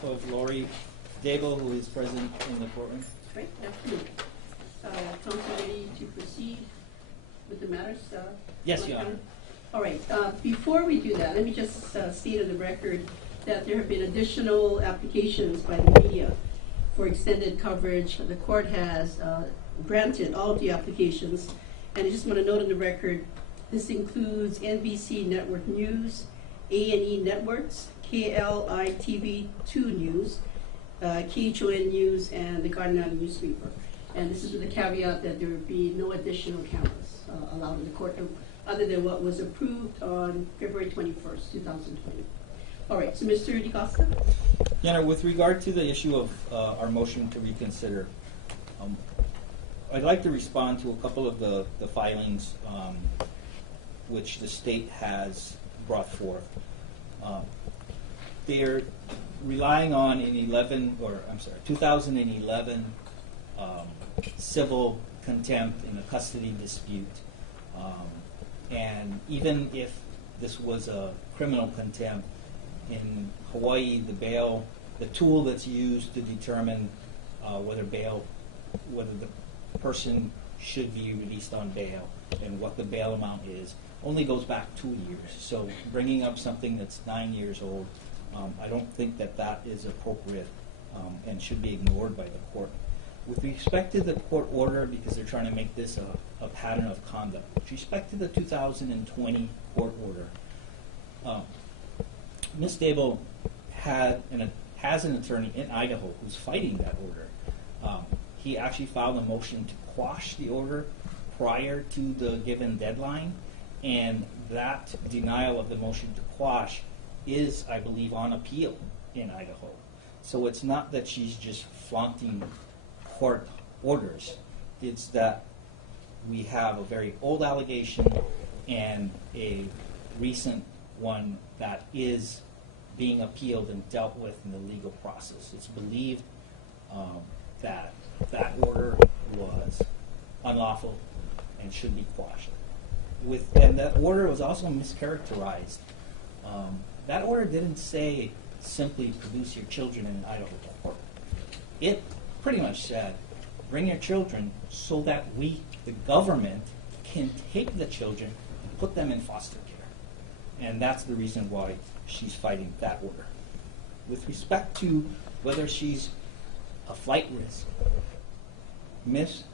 behalf of Lori Vallow, who is present in the courtroom. Great, afternoon. Counsel ready to proceed with the matters? Yes, Your Honor. All right, before we do that, let me just state on the record that there have been additional applications by the media for extended coverage. The court has granted all of the applications, and I just want to note on the record, this includes NBC Network News, A&E Networks, KLI-TV2 News, KHON News, and the Garden Island Newspaper. And this is with the caveat that there would be no additional cameras allowed in the courtroom other than what was approved on February 21st, 2020. All right, so Mr. DiCosta? Your Honor, with regard to the issue of our motion to reconsider, I'd like to respond to a couple of the filings which the state has brought forth. They're relying on 2011 civil contempt in a custody dispute. And even if this was a criminal contempt, in Hawaii, the tool that's used to determine whether the person should be released on bail and what the bail amount is, only goes back 2 years. So bringing up something that's 9 years old, I don't think that is appropriate and should be ignored by the court. With respect to the court order, because they're trying to make this a pattern of conduct, with respect to the 2020 court order, Ms. Vallow has an attorney in Idaho who's fighting that order. He actually filed a motion to quash the order prior to the given deadline, and that denial of the motion to quash is, I believe, on appeal in Idaho. So it's not that she's just flaunting court orders. It's that we have a very old allegation and a recent one that is being appealed and dealt with in the legal process. It's believed that that order was unlawful and should be quashed. And that order was also mischaracterized. That order didn't say simply produce your children in Idaho court. It pretty much said bring your children so that we, the government, can take the children and put them in foster care. And that's the reason why she's fighting that order. With respect to whether she's a flight risk, Mrs.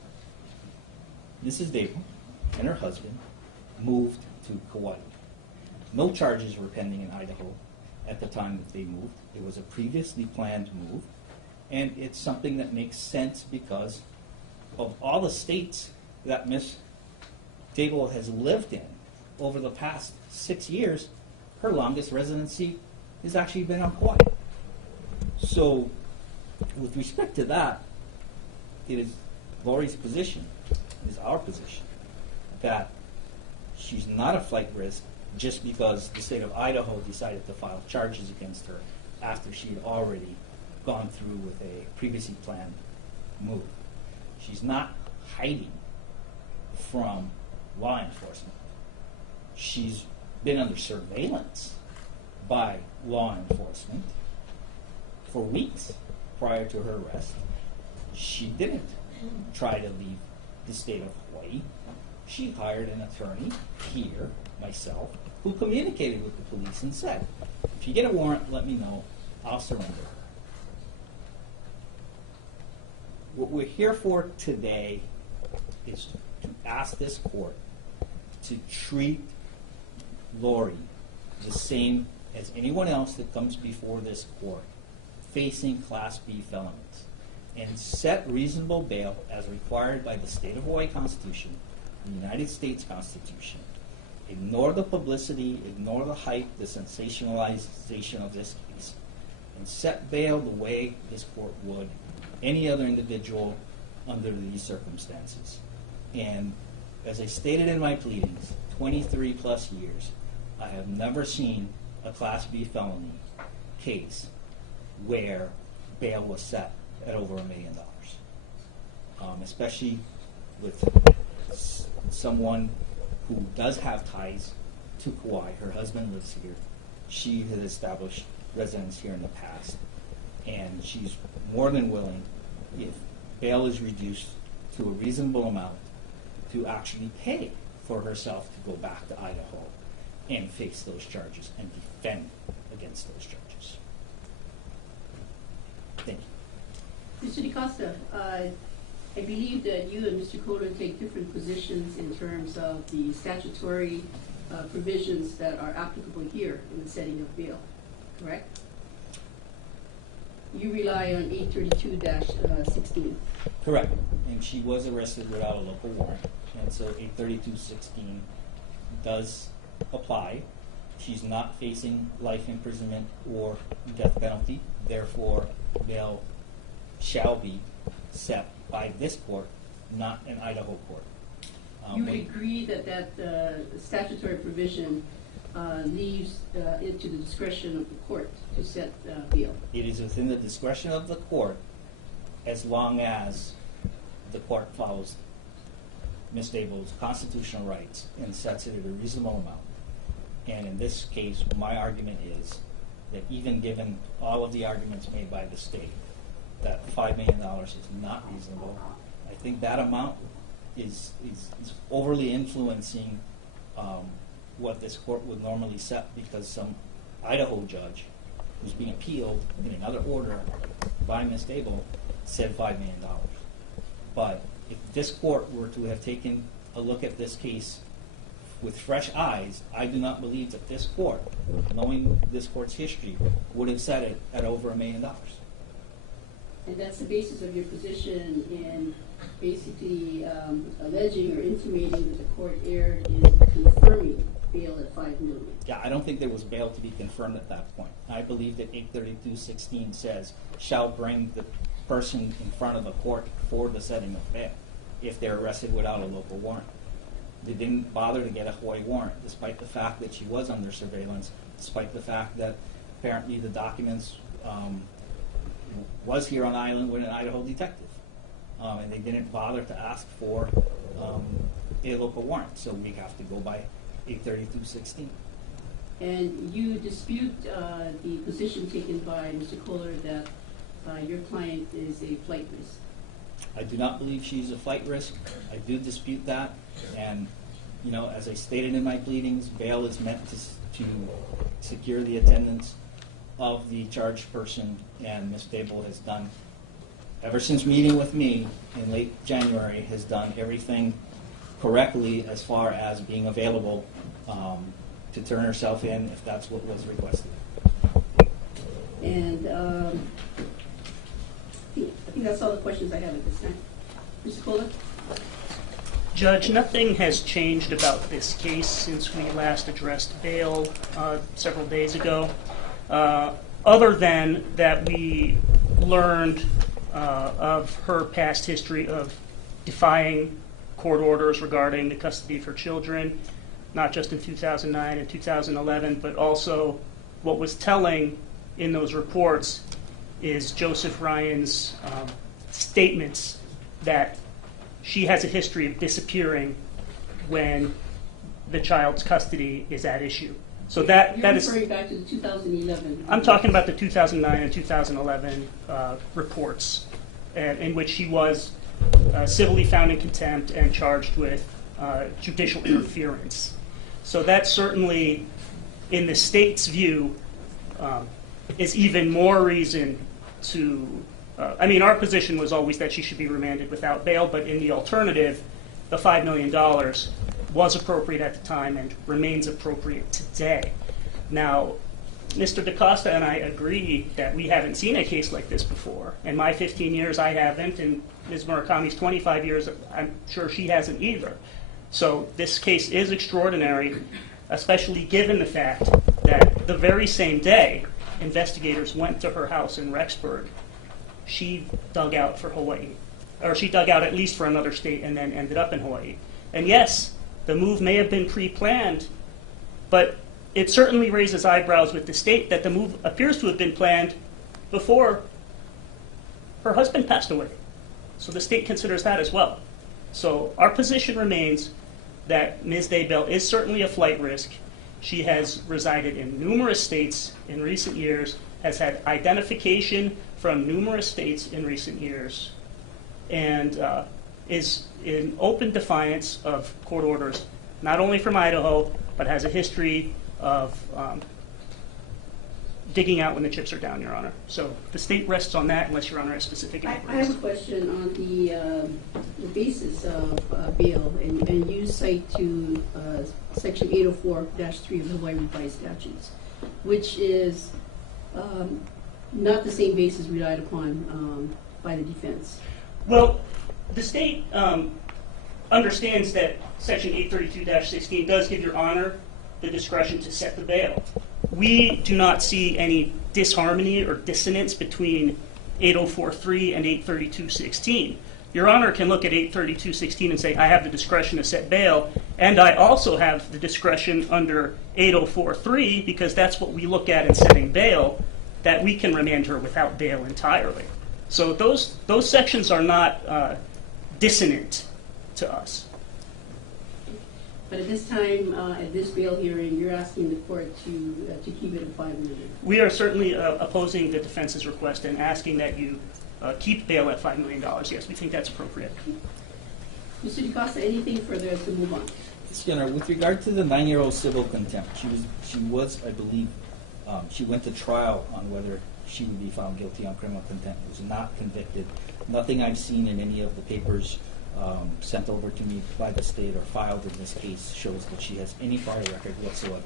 Vallow and her husband moved to Kauai. No charges were pending in Idaho at the time that they moved. It was a previously planned move, and it's something that makes sense because of all the states that Ms. Vallow has lived in over the past 6 years. Her longest residency has actually been on Kauai. So, with respect to that, it is Lori's position, it is our position, that she's not a flight risk just because the state of Idaho decided to file charges against her after she had already gone through with a previously planned move. She's not hiding from law enforcement. She's been under surveillance by law enforcement for weeks prior to her arrest. She didn't try to leave the state of Hawaii. She hired an attorney here, myself, who communicated with the police and said, if you get a warrant, let me know. I'll surrender her. What we're here for today is to ask this court to treat Lori the same as anyone else that comes before this court facing Class B felonies and set reasonable bail as required by the State of Hawaii Constitution, the United States Constitution. Ignore the publicity, ignore the hype, the sensationalization of this case, and set bail the way this court would any other individual under these circumstances. And as I stated in my pleadings, 23 plus years, I have never seen a Class B felony case where bail was set at over $1 million. Especially with someone who does have ties to Kauai. Her husband lives here. She has established residence here in the past. And she's more than willing, if bail is reduced to a reasonable amount, to actually pay for herself to go back to Idaho and face those charges and defend against those charges. Thank you. Mr. DeCosta, I believe that you and Mr. Kohler take different positions in terms of the statutory provisions that are applicable here in the setting of bail, correct? You rely on 832-16. Correct. And she was arrested without a local warrant. And so 832-16 does apply. She's not facing life imprisonment or death penalty. Therefore, bail shall be set by this court, not an Idaho court. You would agree that that statutory provision leaves it to the discretion of the court to set bail? It is within the discretion of the court as long as the court follows Ms. Dable's constitutional rights and sets it at a reasonable amount. And in this case, my argument is that even given all of the arguments made by the state, that $5 million is not reasonable. I think that amount is overly influencing what this court would normally set, because some Idaho judge who's being appealed in another order by Ms. Dable said $5 million. But if this court were to have taken a look at this case with fresh eyes, I do not believe that this court, knowing this court's history, would have set it at over $1 million. And that's the basis of your position in basically alleging or intimating that the court erred in confirming bail at $5 million. Yeah, I don't think there was bail to be confirmed at that point. I believe that 832.16 says, shall bring the person in front of the court for the setting of bail if they're arrested without a local warrant. They didn't bother to get a Hawaii warrant, despite the fact that she was under surveillance, despite the fact that apparently the documents was here on island with an Idaho detective. And they didn't bother to ask for a local warrant, so we have to go by 832.16. And you dispute the position taken by Mr. Kohler that your client is a flight risk. I do not believe she's a flight risk. I do dispute that. And, you know, as I stated in my pleadings, bail is meant to secure the attendance of the charged person, and Ms. Dable has done, ever since meeting with me in late January, has done everything correctly as far as being available to turn herself in if that's what was requested. And I think that's all the questions I have at this time. Mr. Kohler? Judge, nothing has changed about this case since we last addressed bail several days ago, other than that we learned of her past history of defying court orders regarding the custody of her children, not just in 2009 and 2011, but also what was telling in those reports is Joseph Ryan's statements that she has a history of disappearing when the child's custody is at issue. So that is. You're referring back to the 2011. I'm talking about the 2009 and 2011 reports, in which she was civilly found in contempt and charged with judicial interference. So that certainly, in the state's view, is even more reason to. I mean, our position was always that she should be remanded without bail, but in the alternative, the $5 million was appropriate at the time and remains appropriate today. Now, Mr. DaCosta and I agree that we haven't seen a case like this before. In my 15 years, I haven't, and Ms. Murakami's 25 years, I'm sure she hasn't either. So this case is extraordinary, especially given the fact that the very same day investigators went to her house in Rexburg, she dug out for Hawaii, or she dug out at least for another state and then ended up in Hawaii. And yes, the move may have been pre-planned, but it certainly raises eyebrows with the state that the move appears to have been planned before her husband passed away. So the state considers that as well. So our position remains that Ms. Daybell is certainly a flight risk. She has resided in numerous states in recent years, has had identification from numerous states in recent years and is in open defiance of court orders, not only from Idaho, but has a history of digging out when the chips are down, Your Honor. So the state rests on that unless Your Honor has specific I inquiries. have a question on the basis of bail, and you cite to Section 804-3 of the Hawaii Revised Statutes, which is not the same basis relied upon by the defense. Well, the state understands that Section 832-16 does give Your Honor the discretion to set the bail. We do not see any disharmony or dissonance between 804.3 and 832.16. Your Honor can look at 832.16 and say, I have the discretion to set bail, and I also have the discretion under 804.3, because that's what we look at in setting bail, that we can remand her without bail entirely. So those sections are not dissonant to us. But at this time, at this bail hearing, you're asking the court to keep it at $5 million. We are certainly opposing the defense's request and asking that you keep bail at $5 million. Yes, we think that's appropriate. Mr. DeCosta, anything further as to move on? Yes, Your Honor, with regard to the 9-year-old civil contempt, she was, I believe, she went to trial on whether she would be found guilty on criminal contempt. Was not convicted. Nothing I've seen in any of the papers sent over to me by the state or filed in this case shows that she has any prior record whatsoever.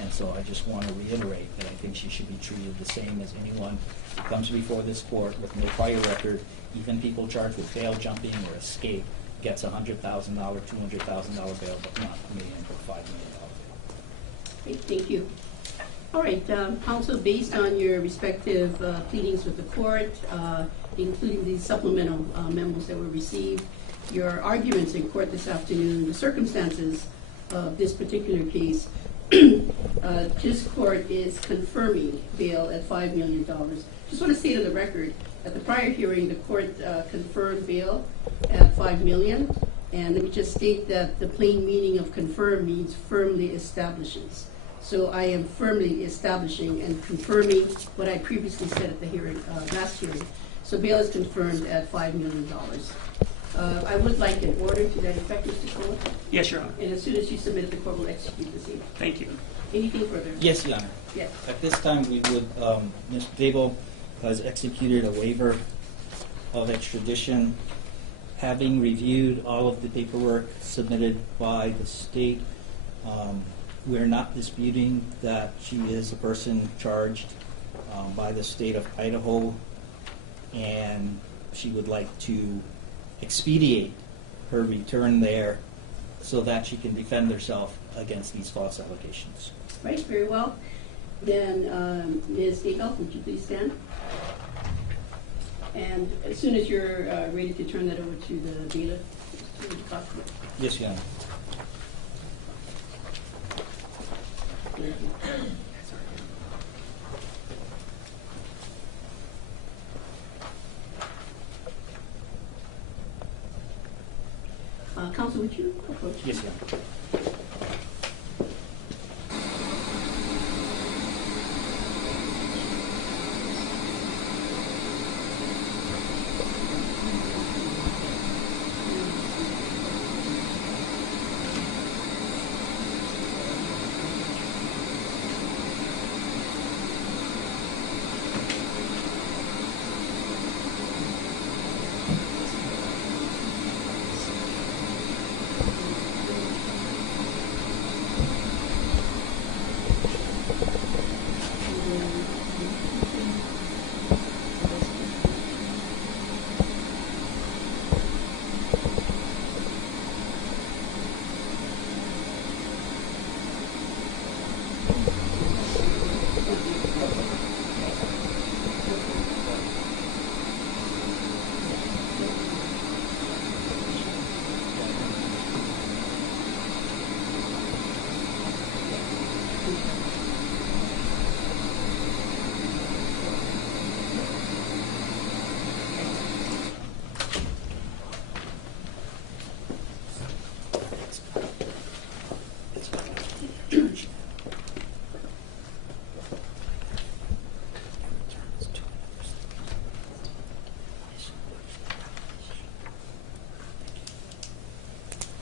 And so I just want to reiterate that I think she should be treated the same as anyone who comes before this court with no prior record. Even people charged with bail jumping or escape gets a $100,000, $200,000 bail, but not $1 million or $5 million bail. Okay, thank you. All right, counsel, based on your respective pleadings with the court, including the supplemental memos that were received, your arguments in court this afternoon, the circumstances of this particular case, this court is confirming bail at $5 million. Just want to state on the record, at the prior hearing, the court confirmed bail at $5 million. And let me just state that the plain meaning of confirm means firmly establishes. So I am firmly establishing and confirming what I previously said at the hearing, last hearing. So bail is confirmed at $5 million. I would like an order to that effect, Mr. Cole. Yes, Your Honor. And as soon as you submit it, the court will execute the same. Thank you. Anything further? Yes, Your Honor. Yes. At this time, we would, Mr. Dabo has executed a waiver of extradition. Having reviewed all of the paperwork submitted by the state, we are not disputing that she is a person charged by the state of Idaho, and she would like to expedite her return there so that she can defend herself against these false allegations. Right, very well. Then, Ms. Dabo, would you please stand? And as soon as you're ready to turn that over to the bailiff, Mr. DeCosta. Yes, Your Honor. Thank you. Counsel, would you approach? Yes, Your Honor.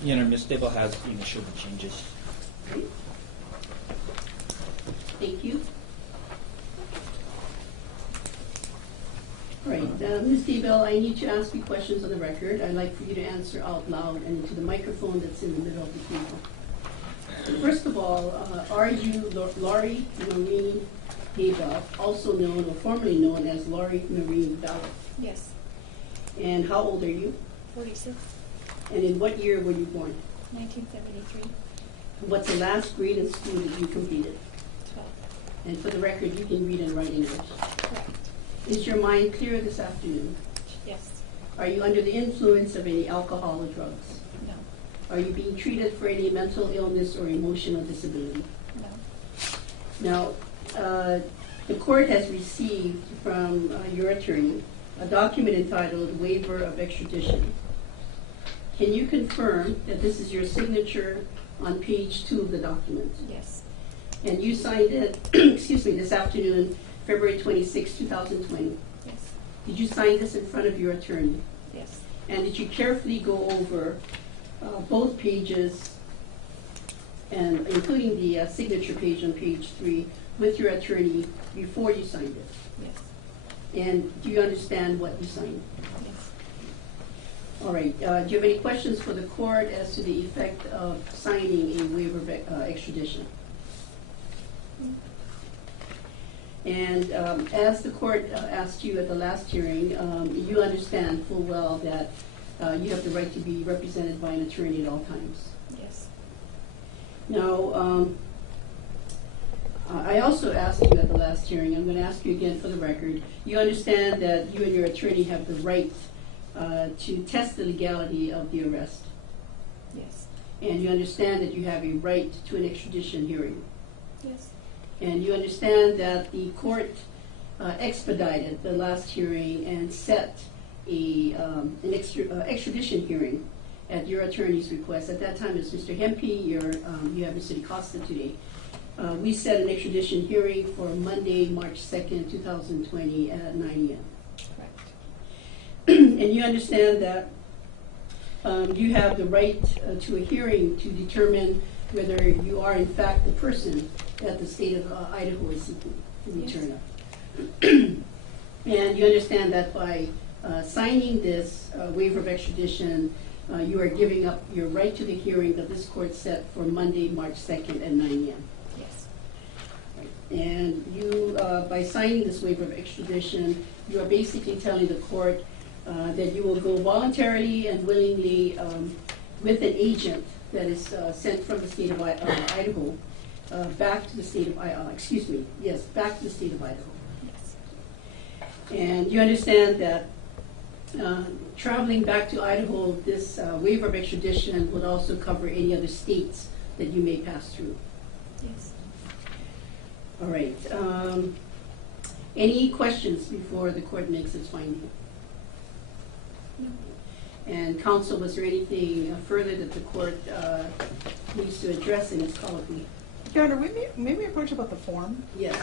You know, Ms. Stable has initialed the changes. Okay. Thank you. All right, Ms. Daybell, I need to ask you questions on the record. I'd like for you to answer out loud and into the microphone that's in the middle of the table. First of all, are you Lori Marie Daybell, also known or formerly known as Lori Marie Vallow? Yes. And how old are you? 46, And in what year were you born? 1973, What's the last grade in school that you completed? 12. And for the record, you can read and write English. Correct. Is your mind clear this afternoon? Yes. Are you under the influence of any alcohol or drugs? No. Are you being treated for any mental illness or emotional disability? No. Now, the court has received from your attorney a document entitled Waiver of Extradition. Can you confirm that this is your signature on page 2 of the document? Yes. And you signed it, excuse me, this afternoon, February 26, 2020. Yes. Did you sign this in front of your attorney? Yes. And did you carefully go over both pages, and including the signature page on page 3, with your attorney before you signed it? Yes. And do you understand what you signed? Yes. All right. Do you have any questions for the court as to the effect of signing a waiver of extradition? And as the court asked you at the last hearing, you understand full well that you have the right to be represented by an attorney at all times. Yes. Now, I also asked you at the last hearing, I'm going to ask you again for the record, you understand that you and your attorney have the right to test the legality of the arrest, Yes. and you understand that you have a right to an extradition hearing. Yes. And you understand that the court expedited the last hearing and set an extradition hearing at your attorney's request. At that time, it's Mr. Hempy, you have Mr. DeCosta today. We set an extradition hearing for Monday, March 2nd, 2020 at 9 a.m. Correct. And you understand that you have the right to a hearing to determine whether you are in fact the person that the state of Idaho is seeking to return of. And you understand that by signing this waiver of extradition, you are giving up your right to the hearing that this court set for Monday, March 2nd at 9 a.m. Yes. And you, by signing this waiver of extradition, you are basically telling the court that you will go voluntarily and willingly with an agent that is sent from the state of Idaho back to the state of back to the state of Idaho. Yes. And you understand that traveling back to Idaho, this waiver of extradition would also cover any other states that you may pass through. Yes. All right. Any questions before the court makes its finding? No. And counsel, was there anything further that the court needs to address in its colloquy? Your Honor, may we approach about the form? Yes.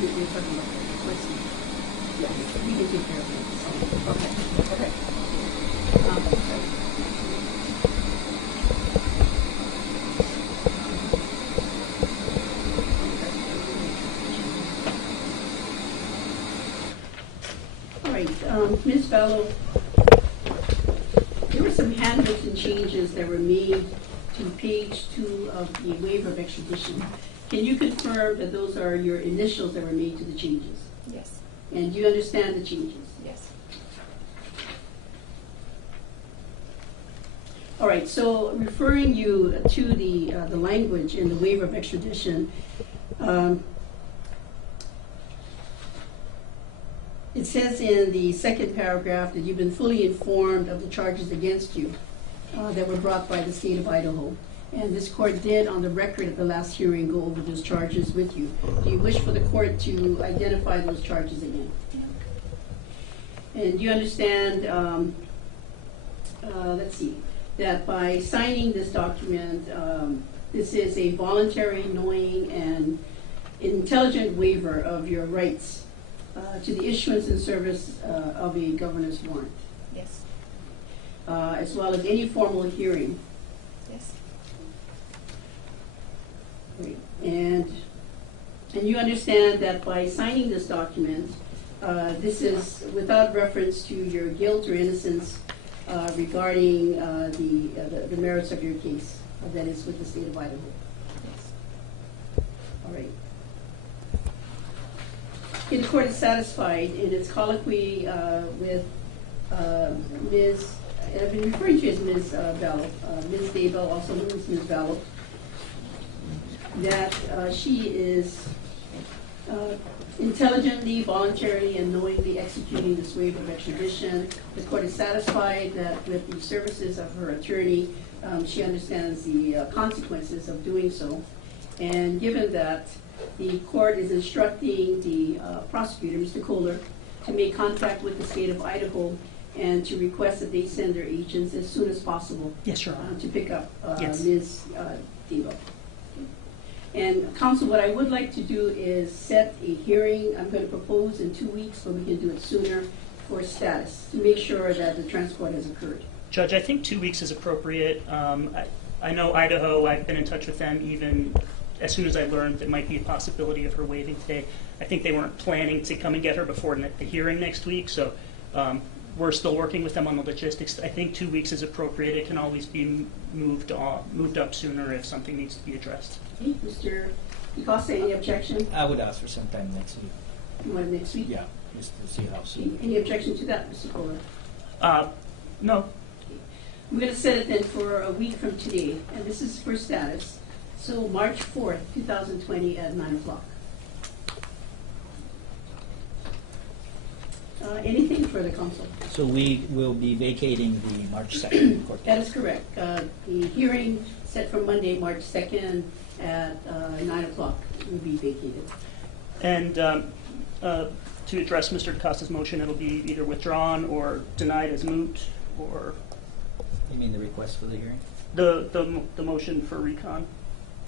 You're talking about the question. Yes, we can take care of it. Okay. All right, Ms. Vallow, there were some handwritten changes that were made to page 2 of the waiver of extradition. Can you confirm that those are your initials that were made to the changes? Yes. And do you understand the changes? Yes. All right, so referring you to the language in the waiver of extradition, it says in the second paragraph that you've been fully informed of the charges against you that were brought by the state of Idaho. And this court did, on the record at the last hearing, go over those charges with you. Do you wish for the court to identify those charges again? No. And do you understand let's see, that by signing this document, this is a voluntary, knowing, and intelligent waiver of your rights to the issuance and service of a governor's warrant, Yes. as well as any formal hearing. Yes. Great. And you understand that by signing this document, this is without reference to your guilt or innocence regarding the merits of your case, that is with the state of Idaho. Yes. All right. Okay, the court is satisfied in its colloquy with Ms., and I've been referring to you as Ms. Vallow, Ms. Daybell, also known as Ms. Vallow, that she is intelligently, voluntarily, and knowingly executing this waiver of extradition. The court is satisfied that with the services of her attorney, she understands the consequences of doing so. And given that, the court is instructing the prosecutor, Mr. Kohler, to make contact with the state of Idaho and to request that they send their agents as soon as possible Yes, Your Honor. to pick up Yes. Ms. Devo. And counsel, what I would like to do is set a hearing. I'm going to propose in 2 weeks, but we can do it sooner, for status, to make sure that the transport has occurred. Judge, I think 2 weeks is appropriate. I know Idaho, I've been in touch with them even as soon as I learned there might be a possibility of her waiving today. I think they weren't planning to come and get her before the hearing next week, so we're still working with them on the logistics. I think 2 weeks is appropriate. It can always be moved up sooner if something needs to be addressed. Okay, Mr. Picossa, any objection? I would ask for sometime next week. You want it next week? Yeah, just to see how Okay, soon. any objection to that, Mr. Kohler? No. I'm going to set it then for a week from today, and this is for status. So March 4th, 2020 at 9 o'clock. Anything further, counsel? So we will be vacating the March 2nd court That case. is correct. The hearing set for Monday, March 2nd at 9 o'clock will be vacated. And to address Mr. DaCosta's motion, it'll be either withdrawn or denied as moot, or You mean the request for the hearing? the motion for recon.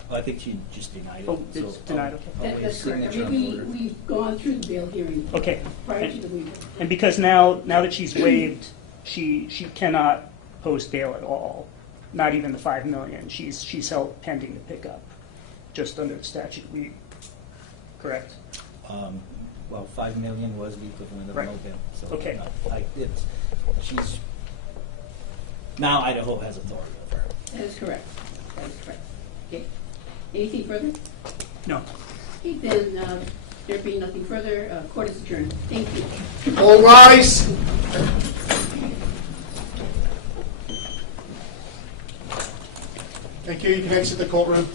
Well, I think she just denied it. Oh, it's so denied, I'll- okay. I'll That's waive correct. I signature mean, on the order. we've gone through the bail hearing Okay. prior to the waiver. And because now that she's waived, she cannot post bail at all, not even the $5 million. She's held pending to pick up, just under the statute. Correct? Well, 5 million was the equivalent of Right. no bail. So Okay. she's now Idaho has authority over her. That is correct. That is correct. Okay. Anything further? No. Okay, then, there being nothing further, court is adjourned. Thank you. All rise. Thank you. You can exit the courtroom.